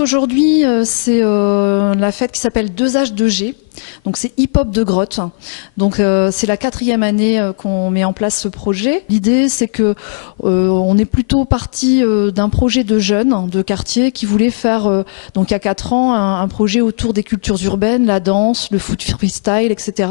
aujourd'hui, c'est la fête qui s'appelle 2H2G. Donc c'est hip-hop de grotte. Donc c'est la 4e année qu'on met en place ce projet. L'idée c'est que on est plutôt parti d'un projet de jeunes de quartier qui voulaient faire donc il y a 4 ans un projet autour des cultures urbaines, la danse, le foot freestyle, etc.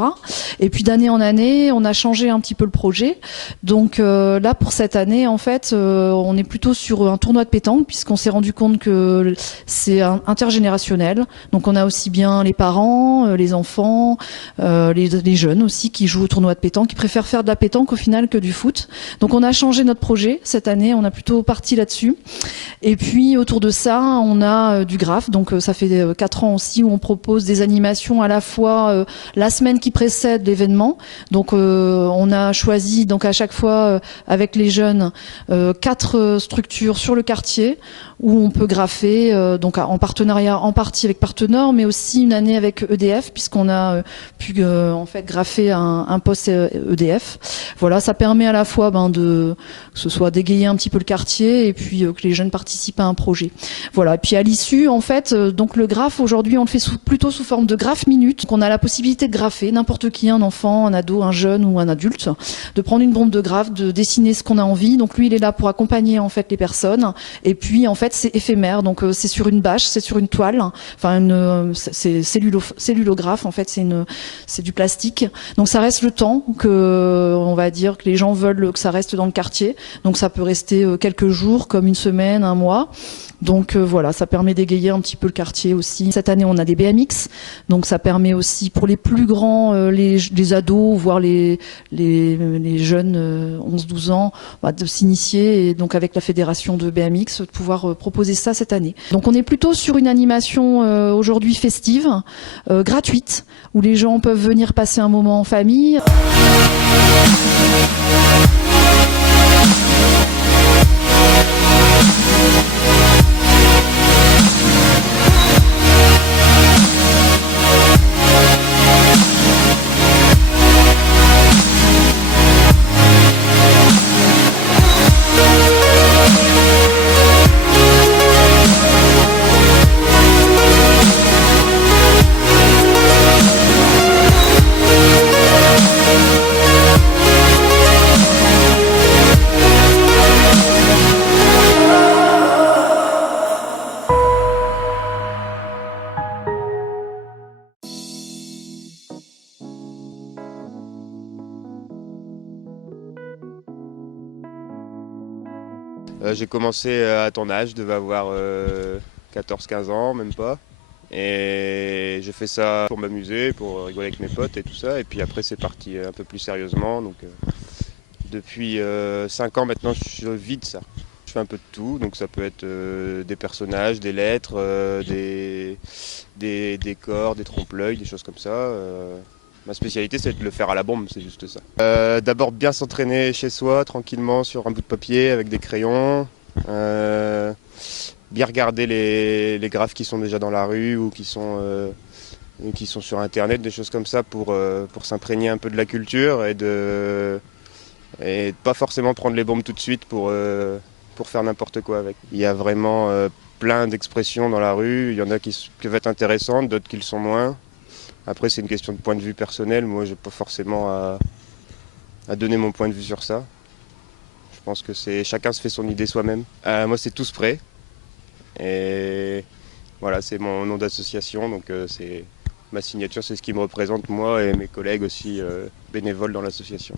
Et puis d'année en année, on a changé un petit peu le projet. Donc là pour cette année en fait, on est plutôt sur un tournoi de pétanque puisqu'on s'est rendu compte que c'est intergénérationnel. Donc on a aussi bien les parents, les enfants, les jeunes aussi qui jouent au tournoi de pétanque, qui préfèrent faire de la pétanque au final que du foot. Donc on a changé notre projet cette année, on a plutôt parti là-dessus. Et puis autour de ça, on a du graphe. Donc ça fait 4 ans aussi où on propose des animations à la fois la semaine qui précède l'événement. Donc on a choisi donc à chaque fois avec les jeunes 4 structures sur le quartier où on peut graffer, donc en partenariat en partie avec Partenor, mais aussi une année avec EDF, puisqu'on a pu en fait graffer un poste EDF. Voilà, ça permet à la fois que ce soit d'égayer un petit peu le quartier et puis que les jeunes participent à un projet. Voilà, et puis à l'issue, en fait, donc le graphe aujourd'hui, on le fait plutôt sous forme de graphe minute. Donc on a la possibilité de graffer n'importe qui, un enfant, un ado, un jeune ou un adulte, de prendre une bombe de graphe, de dessiner ce qu'on a envie. Donc lui, il est là pour accompagner en fait les personnes. Et puis en fait, c'est éphémère, donc c'est sur une bâche, c'est sur une toile, enfin c'est cellulographe en fait, c'est du plastique. Donc ça reste le temps que on va dire que les gens veulent que ça reste dans le quartier. Donc ça peut rester quelques jours, comme une semaine, un mois. Donc voilà, ça permet d'égayer un petit peu le quartier aussi. Cette année, on a des BMX, donc ça permet aussi pour les plus grands, les ados, voire les jeunes 11-12 ans, de s'initier et donc avec la fédération de BMX de pouvoir proposer ça cette année. Donc on est plutôt sur une animation aujourd'hui festive, gratuite, où les gens peuvent venir passer un moment en famille. J'ai commencé à ton âge, je devais avoir 14-15 ans, même pas. Et j'ai fait ça pour m'amuser, pour rigoler avec mes potes et tout ça. Et puis après c'est parti un peu plus sérieusement. Donc depuis 5 ans maintenant je vis de ça. Je fais un peu de tout, donc ça peut être des personnages, des lettres, des décors, des trompe-l'œil, des choses comme ça. Ma spécialité c'est de le faire à la bombe, c'est juste ça. D'abord bien s'entraîner chez soi, tranquillement, sur un bout de papier avec des crayons. Bien regarder les graphes qui sont déjà dans la rue ou qui sont sur internet, des choses comme ça pour s'imprégner un peu de la culture et de pas forcément prendre les bombes tout de suite pour faire n'importe quoi avec. Il y a vraiment plein d'expressions dans la rue, il y en a qui peuvent être intéressantes, d'autres qui le sont moins. Après c'est une question de point de vue personnel, moi j'ai pas forcément à donner mon point de vue sur ça. Je pense que chacun se fait son idée soi-même. Moi c'est Tous Prêts et voilà, c'est mon nom d'association, donc c'est ma signature, c'est ce qui me représente moi et mes collègues aussi bénévoles dans l'association.